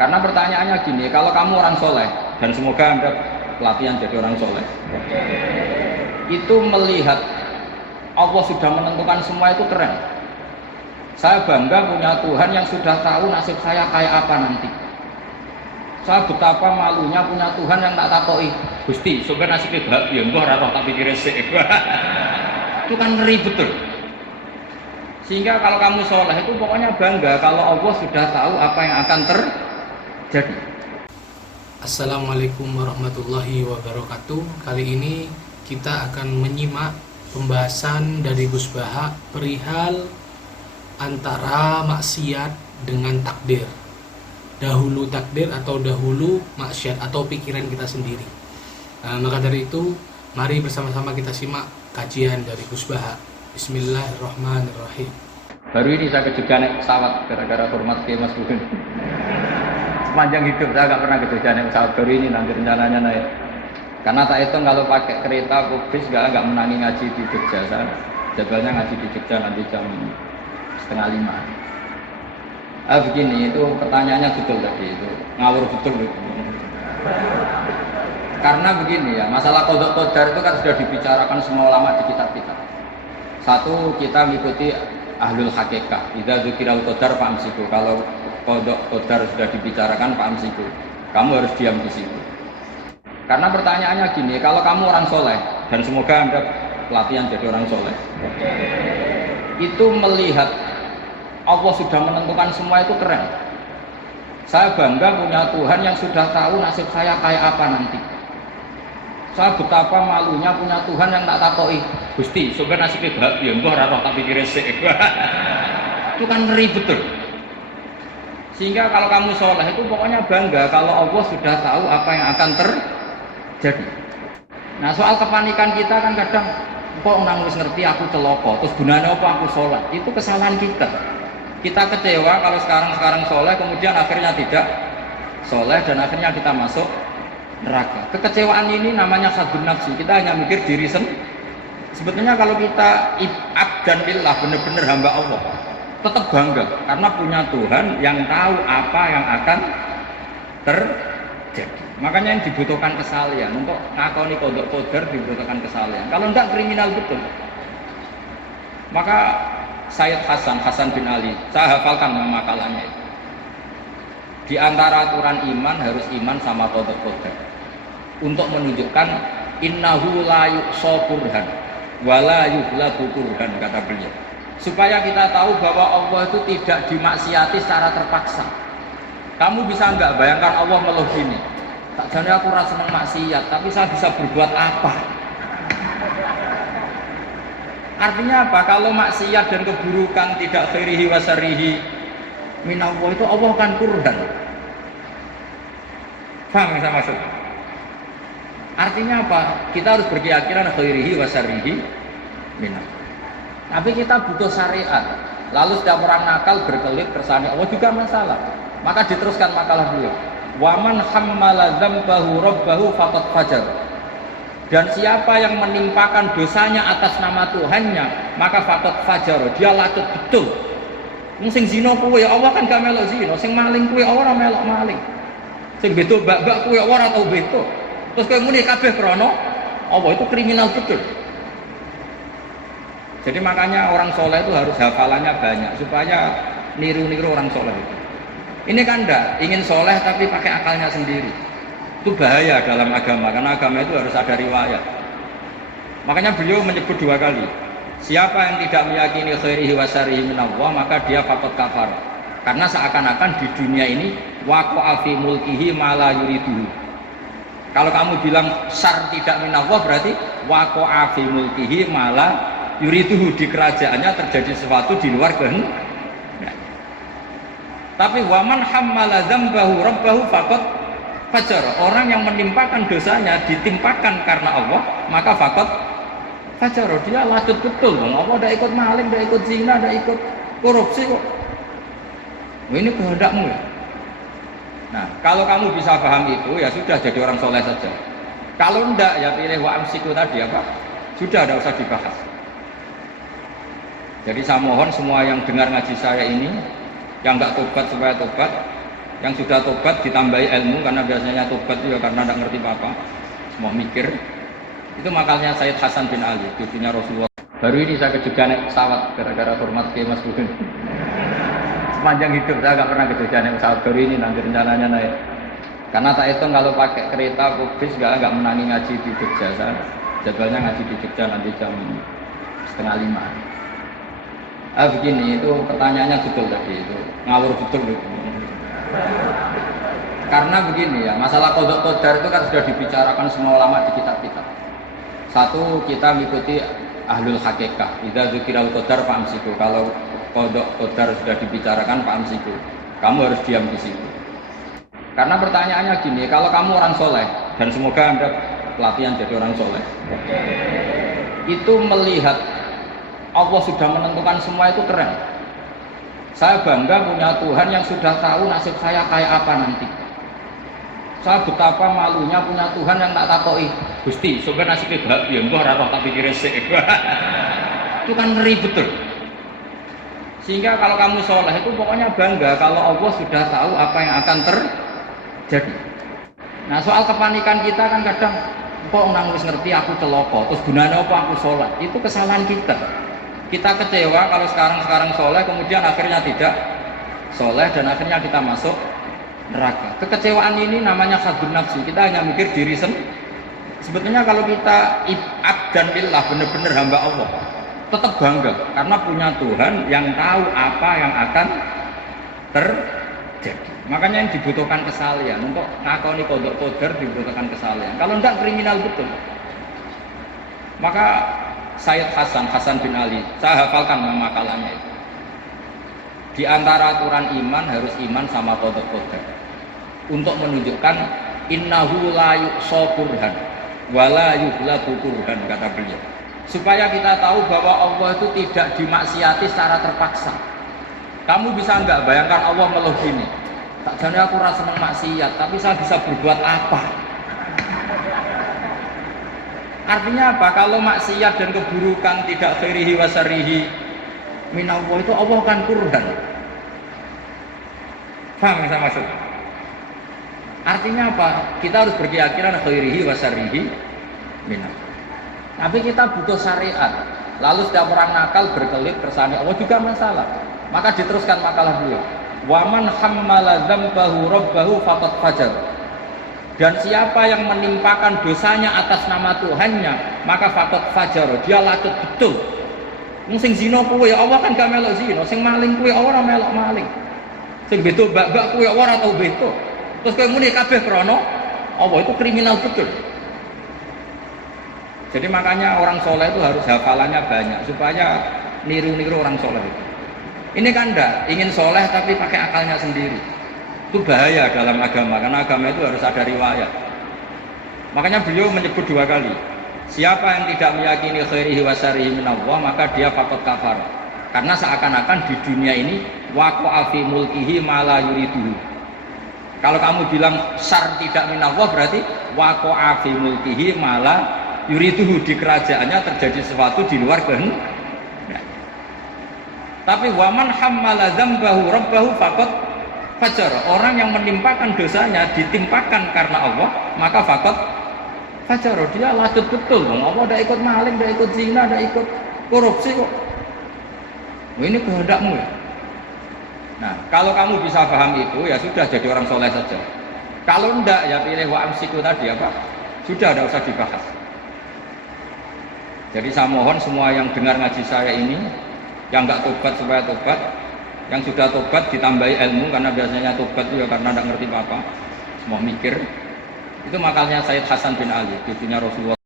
Karena pertanyaannya gini, kalau kamu orang soleh, dan semoga Anda pelatihan jadi orang soleh, itu melihat Allah sudah menentukan semua itu keren. Saya bangga punya Tuhan yang sudah tahu nasib saya kayak apa nanti. Saya betapa malunya punya Tuhan yang tak takoi, Gusti, sebenarnya nasibnya bahagia, enggak raro tak pikirin sih. Itu kan ngeri betul. Sehingga kalau kamu soleh itu pokoknya bangga kalau Allah sudah tahu apa yang akan terjadi. Assalamualaikum warahmatullahi wabarakatuh. Kali ini kita akan menyimak pembahasan dari Gus Baha perihal antara maksiat dengan takdir. Dahulu takdir atau dahulu maksiat atau pikiran kita sendiri. Maka dari itu, mari bersama-sama kita simak kajian dari Gus Baha. Bismillahirrahmanirrahim. Baru ini saya ke Jogja naik pesawat gara-gara hormat ke Mas Buhin. Sepanjang hidup saya nggak pernah ke Jogja naik pesawat, baru ini nanti rencananya naik. Karena tak hitung kalau pakai kereta atau bis nggak menangi ngaji di Jogja. Saya jadwalnya ngaji di Jogja nanti jam 4:30. Begini, itu pertanyaannya betul tadi, itu ngawur betul itu. Karena begini ya, masalah qadha qadar itu kan sudah dibicarakan semua ulama di kitab-kitab. Satu, kita mengikuti ahlul haqiqah. Idza dzikiral qadar fa'amsiku. Kalau qadha qadar sudah dibicarakan fa'amsiku, kamu harus diam di situ. Karena pertanyaannya gini, kalau kamu orang soleh, dan semoga Anda pelatihan jadi orang soleh, itu melihat Allah sudah menentukan semua itu keren. Saya bangga punya Tuhan yang sudah tahu nasib saya kayak apa nanti. Saya betapa malunya punya Tuhan yang tak takoi, Gusti, sebenarnya nasibnya bahagia, enggak raro tak pikirin sih. Itu kan ngeri betul. Sehingga kalau kamu soleh itu pokoknya bangga kalau Allah sudah tahu apa yang akan terjadi. Nah, soal kepanikan kita kan kadang kok nangis ngerti aku celoko, terus gunanya apa aku sholat? Itu kesalahan kita. Kita kecewa kalau sekarang soleh, kemudian akhirnya tidak soleh dan akhirnya kita masuk neraka. Kekecewaan ini namanya sadun nafsi. Kita hanya mikir diri sendiri. Sebetulnya kalau kita abdan lillah, benar-benar hamba Allah, tetap bangga karena punya Tuhan yang tahu apa yang akan terjadi. Makanya yang dibutuhkan kesalian untuk ngakoni qadha qadar, dibutuhkan kesalian. Kalau enggak kriminal betul. Maka Sayyid Hasan bin Ali, saya hafalkan makalahnya itu. Di antara aturan iman harus iman sama qadha qadar. Untuk menunjukkan innahu la yuqsa qurhan wa la yuhlatu qurhan, kata beliau. Supaya kita tahu bahwa Allah itu tidak dimaksiati secara terpaksa. Kamu bisa enggak bayangkan Allah meluh gini, sakjane aku ora seneng maksiat, tapi saya bisa berbuat apa? Artinya apa? Kalau maksiat dan keburukan tidak khairihi wa syarrihi minallah, itu Allah akan kurhan. Paham yang saya maksud? Artinya apa? Kita harus berkeyakinan khairihi wa syarrihi minallah. Tapi kita butuh syariat. Lalu setiap orang nakal berkelit kersane Allah juga masalah. Maka diteruskan makalah beliau. Waman hammala dzambahu rabbahu faqad fajar. Dan siapa yang menimpakan dosanya atas nama Tuhannya, maka faqad fajar, dia lacut betul. Sing zina kuwe Allah kan gak melok zina, sing maling kuwe ora melok maling. Sing beto bak-bak kuwe ora tau beto. Terus kowe muni kabeh krana Allah, itu kriminal betul. Jadi makanya orang soleh itu harus hafalannya banyak supaya niru-niru orang soleh itu. Ini kan enggak ingin soleh tapi pakai akalnya sendiri. Itu bahaya dalam agama, karena agama itu harus ada riwayat. Makanya beliau menyebut 2 kali, siapa yang tidak meyakini khairihi wa syarrihi minallah, maka dia faqad kafar. Karena seakan-akan di dunia ini waqa'a fi mulkihi ma la yuriduhu. Kalau kamu bilang syar tidak minallah, berarti waqa'a fi mulkihi ma la yuriduhu, di kerajaannya terjadi sesuatu di luar kehendak. Tapi waman hammala dzambahu rabbahu faqad fajar, orang yang menimpakan dosanya ditimpakan karena Allah, maka faqad fajar, dia lacut betul. Allah tidak ikut maling, tidak ikut zina, tidak ikut korupsi kok. Ini kehendakmu ya. Nah, kalau kamu bisa paham itu, ya sudah jadi orang soleh saja. Kalau enggak, ya pilih wa'amsiku tadi apa? Sudah, tidak usah dibahas. Jadi saya mohon semua yang dengar ngaji saya ini, yang enggak tobat supaya tobat, Yang sudah tobat ditambahi ilmu, karena biasanya tobat itu ya karena tidak ngerti apa-apa, semua mikir. Itu makalnya Sayyid Hasan bin Ali, cucunya Rasulullah. Baru ini saya ke Jogja naik pesawat gara-gara hormat ke Mas Budin. Sepanjang hidup saya nggak pernah ke Jogja naik pesawat, baru ini nanti rencananya naik. Karena tak hitung kalau pakai kereta bis nggak menangi ngaji di Jogja. Saya jadwalnya ngaji di Jogja nanti jam 4:30. Begini, itu pertanyaannya betul tadi, itu ngawur betul gitu. Karena begini ya, masalah qadha qadar itu kan sudah dibicarakan semua ulama di kitab-kitab. Satu, kita mengikuti ahlul hakikah. Idza dzikiral qadar fa'amsiku. Kalau qadha qadar sudah dibicarakan fa'amsiku, kamu harus diam di situ. Karena pertanyaannya gini, kalau kamu orang soleh, dan semoga Anda pelatihan jadi orang soleh, itu melihat Allah sudah menentukan semua, itu keren. Saya bangga punya Tuhan yang sudah tahu nasib saya kayak apa nanti. Saya betapa malunya punya Tuhan yang tak takoi, Gusti, sebenarnya nasibnya bahagia, gua ora tak pikirin sih. Itu kan ngeri betul. Sehingga kalau kamu soleh itu pokoknya bangga kalau Allah sudah tahu apa yang akan terjadi. Nah, soal kepanikan kita kan kadang kok nangis ngerti aku celoko, terus gunanya apa aku sholat, itu kesalahan kita. Kita kecewa kalau sekarang soleh, kemudian akhirnya tidak soleh dan akhirnya kita masuk neraka. Kekecewaan ini namanya khadun nafsu. Kita hanya mikir diri sendiri. Sebetulnya kalau kita abdan lillah, benar-benar hamba Allah, tetap bangga karena punya Tuhan yang tahu apa yang akan terjadi. Makanya yang dibutuhkan kesalian untuk ngakoni qadha qadar, dibutuhkan kesalian. Kalau enggak kriminal betul. Maka Sayyid Hasan bin Ali, saya hafalkan makalahnya itu. Di antara aturan iman harus iman sama qadha qadar. Untuk menunjukkan innahu la yuqsa qurhan wa la yuhlatu qurhan, kata beliau. Supaya kita tahu bahwa Allah itu tidak dimaksiati secara terpaksa. Kamu bisa enggak bayangkan Allah meluh gini, tak jane aku rasa seneng maksiat, tapi saya bisa berbuat apa? Artinya apa? Kalau maksiat dan keburukan tidak khairihi wa syarrihi minallah, itu Allah kan kurhan. Paham yang saya maksud? Artinya apa? Kita harus berkeyakinan khairihi wa syarrihi minallah. Tapi kita butuh syariat. Lalu setiap orang nakal berkelit kersane Allah juga masalah. Maka diteruskan makalah beliau. Waman hammala dzambahu rabbahu faqad fajar. Dan siapa yang menimpakan dosanya atas nama Tuhannya, maka faqad fajar, dia lacut betul. Sing zina kuwi Allah kan gak melok zina, sing maling kuwi ora melok maling. Sing beto bak-bak kuwi ora tau beto. Terus kowe muni kabeh krana Allah, itu kriminal betul. Jadi makanya orang soleh itu harus hafalannya banyak supaya niru-niru orang soleh itu. Ini kan enggak ingin soleh tapi pakai akalnya sendiri. Itu bahaya dalam agama, karena agama itu harus ada riwayat. Makanya beliau menyebut 2 kali. Siapa yang tidak meyakini khairihi wa syarrihi minallah, maka dia faqad kafar. Karena seakan-akan di dunia ini waqa'a fi mulkihi ma la yuriduhu. Kalau kamu bilang syar tidak minallah, berarti waqa'a fi mulkihi ma la yuriduhu, di kerajaannya terjadi sesuatu di luar kehendak. Tapi waman hammala dzambahu rabbahu faqad fajar, orang yang menimpakan dosanya ditimpakan karena Allah, maka faqad fajar, dia lacut betul. Allah tidak ikut maling, tidak ikut zina, tidak ikut korupsi kok. Ini kehendakmu ya. Nah, kalau kamu bisa paham itu, ya sudah jadi orang soleh saja. Kalau enggak, ya pilih wa amsiku tadi apa? Sudah, tidak usah dibahas. Jadi saya mohon semua yang dengar ngaji saya ini, yang enggak tobat supaya tobat, yang sudah tobat ditambahi ilmu, karena biasanya tobat itu ya karena tidak ngerti apa-apa, semua mikir. Itu makalnya Sayyid Hasan bin Ali, cucunya Rasulullah.